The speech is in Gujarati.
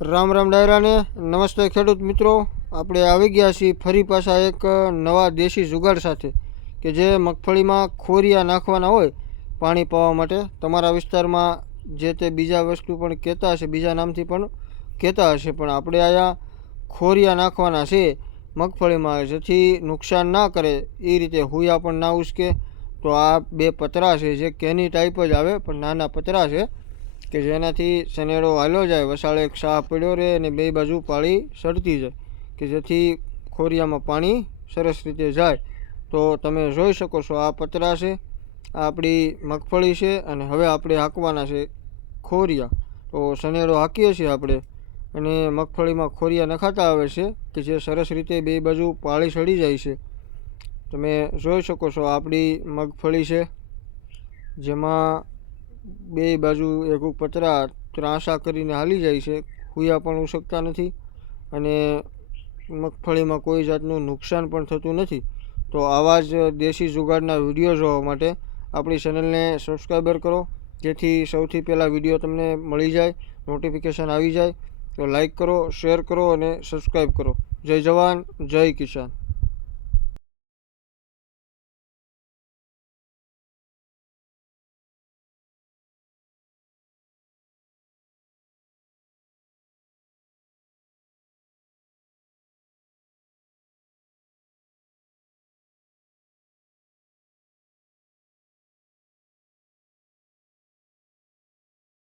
રામ રામ ડાયરાને નમસ્તે ખેડૂત મિત્રો, આપણે આવી ગયા છીએ ફરી પાછા એક નવા દેશી જુગાડ સાથે કે જે મગફળીમાં ખોરિયા નાખવાના હોય પાણી પાવા માટે. તમારા વિસ્તારમાં જે તે બીજા વસ્તુ પણ કહેતા હશે, બીજા નામથી પણ કહેતા હશે, પણ આપણે અહીંયા ખોરિયા નાખવાના છે મગફળીમાં, જેથી નુકસાન ના કરે એ રીતે હુયા પણ ના ઉસકે. તો આ બે પતરા છે જે કેની ટાઈપ જ આવે પણ નાના પતરા છે કે જેનાથી સનેડો હાલ્યો જાય, વસાળે એક શાહ પડ્યો રહે અને બે બાજુ પાળી સડતી જાય કે જેથી ખોરિયામાં પાણી સરસ રીતે જાય. તો તમે જોઈ શકો છો આ પતરા છે, આ આપણી મગફળી છે અને હવે આપણે હાંકવાના છે ખોરિયા. તો સનેડો હાંકીએ છીએ આપણે અને મગફળીમાં ખોરિયા નખાતા આવે છે કે જે સરસ રીતે બે બાજુ પાળી સડી જાય છે. તમે જોઈ શકો છો આપણી મગફળી છે જેમાં બે બાજુ એક પતરા ત્રાંસા કરીને હાલી જાય છે, હુયા પણ ઉસકતા નથી અને મગફળીમાં કોઈ જાતનું નુકસાન પણ થતું નથી. તો આવા જ દેશી જુગાડના વિડીયો જોવા માટે આપણી ચેનલને સબસ્ક્રાઈબર કરો, જેથી સૌથી પહેલાં વિડીયો તમને મળી જાય, નોટિફિકેશન આવી જાય. તો લાઈક કરો, શેર કરો અને સબસ્ક્રાઈબ કરો. જય જવાન, જય કિસાન.